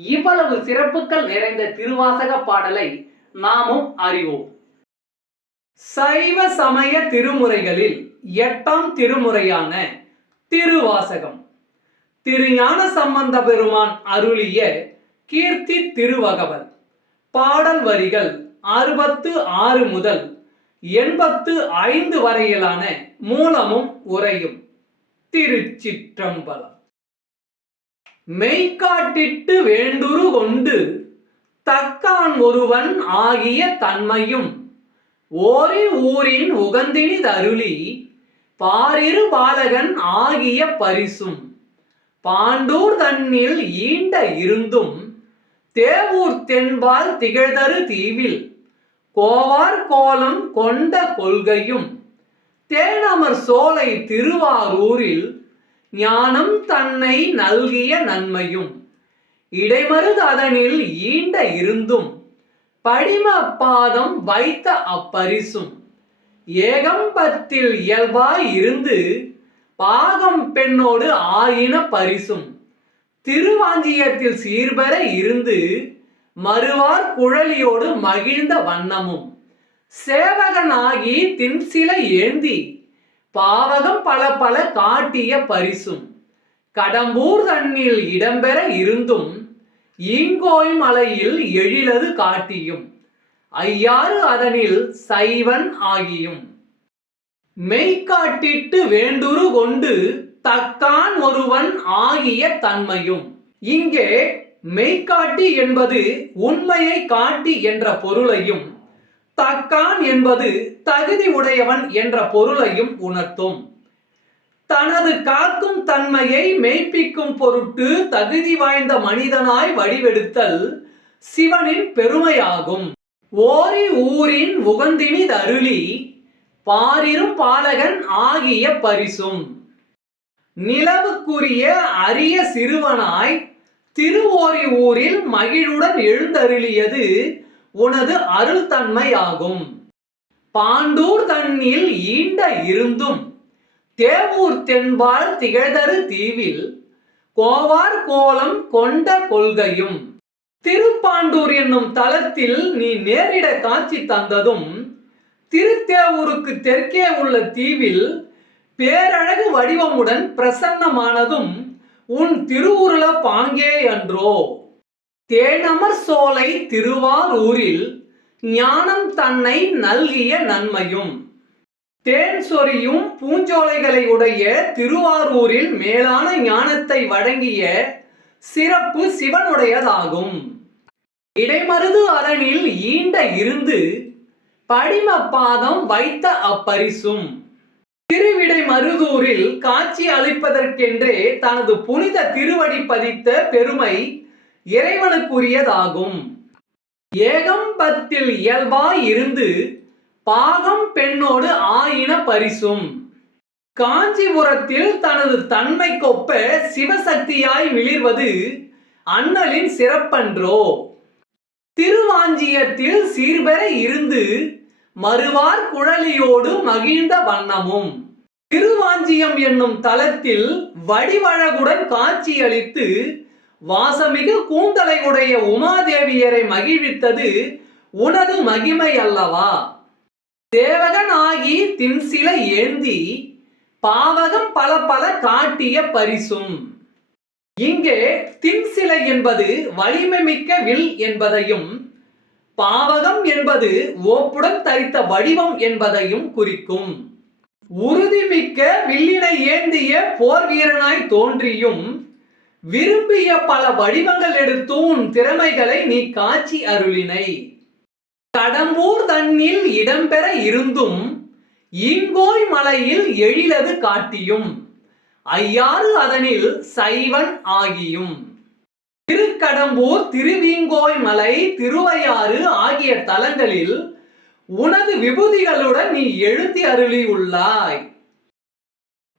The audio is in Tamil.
இவ்வளவு சிறப்புகள் நிறைந்த திருவாசக பாடலை நாமும் அறிவோம். சைவ சமய திருமுறைகளில் எட்டாம் திருமுறையான திருவாசகம். திருஞான சம்பந்த பெருமான் அருளிய கீர்த்தி திருவகவன். பாடல் வரிகள் அறுபத்து ஆறு முதல் எண்பத்து ஐந்து வரையிலான மூலமும் உரையும். திருச்சிற்றம்பலம். மெய்காட்டிட்டு வேண்டுரு கொண்டு தக்கான் ஒருவன் ஆகிய தன்மையும் ஓரி ஊரின் உகந்தினி தருளி பாரிரு பாலகன் ஆகிய பரிசும் பாண்டூர் தன்னில் ஈண்ட இருந்தும் தேவூர் தென்பால் திகழ்தரு தீவில் கோவார் கோலம் கொண்ட கொள்கையும் தேனமர் சோலை திருவாரூரில் ஞானம் தன்னை நல்கிய நன்மையும். இடைமருது அதனில் ஈண்ட இருந்தும் படிம பாதம் வைத்த அப்பரிசும். ஏகம்பத்தில் இயல்பாய் இருந்து பாகம் பெண்ணோடு ஆயின பரிசும். திருவாஞ்சியத்தில் சீர்பெற இருந்து மறுவார் குழலியோடு மகிழ்ந்த வண்ணமும். சேவகனாகி தின்சில ஏந்தி பாவகம் பல பல காட்டிய பரிசும். கடம்பூர் தன்னில் இடம்பெற இருந்தும் ஈங்கோய் மலையில் எழிலது காட்டியும். ஐயாறு அதனில் சைவன் ஆகியும். மெய்காட்டிட்டு வேண்டுரு கொண்டு தக்கான் ஒருவன் ஆகிய தன்மையும். இங்கே மெய்காட்டி என்பது உண்மையை காட்டி என்ற பொருளையும் தக்கான் என்பது தகுதி உடையவன் என்ற பொருளையும் உணர்த்தும். தனது காக்கும் தன்மையை மெய்ப்பிக்கும் பொருட்டு தகுதி வாய்ந்த மனிதனாய் வடிவெடுத்தல் சிவனின் பெருமையாகும். ஓரி ஊரின் உகந்தினி தருளி பாரிரும் பாலகன் ஆகிய பரிசும். நிலவுக்குரிய அரிய சிறுவனாய் திருவோரி ஊரில் மகிழுடன் எழுந்தருளியது உனது அருள் தன்மையாகும் பாண்டூர் தண்ணில் ஈண்ட இருந்தும் தேவூர் தென்பால் திகழ்தரு தீவில் கோவார் கோலம் கொண்ட கொள்கையும் திருப்பாண்டூர் என்னும் தலத்தில் நீ நேரிட காட்சி தந்ததும் திருத்தேவூருக்கு தெற்கே உள்ள தீவில் பேரழகு வடிவமுடன் பிரசன்னமானதும் உன் திருவுருள பாங்கே என்றோ தேனமர் சோலை திருவாரூரில் ஞானம் தன்னை நல்கிய நன்மையும். தேன் சொரியும் பூஞ்சோலைகளை உடைய திருவாரூரில் மேலான ஞானத்தை வழங்கிய சிறப்பு சிவனுடையதாகும். இடைமருது அரணில் ஈண்ட இருந்து படிம பாதம் வைத்த அப்பரிசும். திருவிடை மருதூரில் காட்சி அளிப்பதற்கென்றே தனது புனித திருவடி பதித்த பெருமை இறைவனுக்குரியதாகும். ஏகம்பத்தில் இயல்பாய் இருந்து பாகம் பெண்ணோடு ஆயின பரிசும். காஞ்சிபுரத்தில் தனது தன்மை கொப்ப சிவசக்தியாய் மிளிர்வது அண்ணலின் சிறப்பன்றோ? திருவாஞ்சியத்தில் சீர்பெற இருந்து மறுவார் குழலியோடு மகிழ்ந்த வண்ணமும். திருவாஞ்சியம் என்னும் தலத்தில் வடிவழகுடன் காட்சியளித்து வாசமிகு கூந்தலை உடைய உமாதேவியரை மகிழ்வித்தது உனது மகிமை அல்லவா? ஆகி தின்சில ஏந்தி பாவகம் பல பல காட்டிய பரிசும். இங்கே தின்சிலை என்பது வலிமை மிக்க வில் என்பதையும் பாவகம் என்பது ஓப்புடன் தரித்த வடிவம் என்பதையும் குறிக்கும். உறுதிமிக்க வில்லினை ஏந்திய போர் வீரனாய் தோன்றியும் விரும்பிய பல வடிவங்கள் எடுத்தும் திறமைகளை நீ காட்சி அருளினை. கடம்பூர் தன்னில் இடம்பெற இருந்தும் இங்கோய் மலையில் எழிலது காட்டியும் ஐயாறு அதனில் சைவன் ஆகியும். திருக்கடம்பூர் திருவீங்கோய் மலை திருவையாறு ஆகிய தலங்களில் உனது விபூதிகளுடன் நீ எழுதி அருளியுள்ளாய்.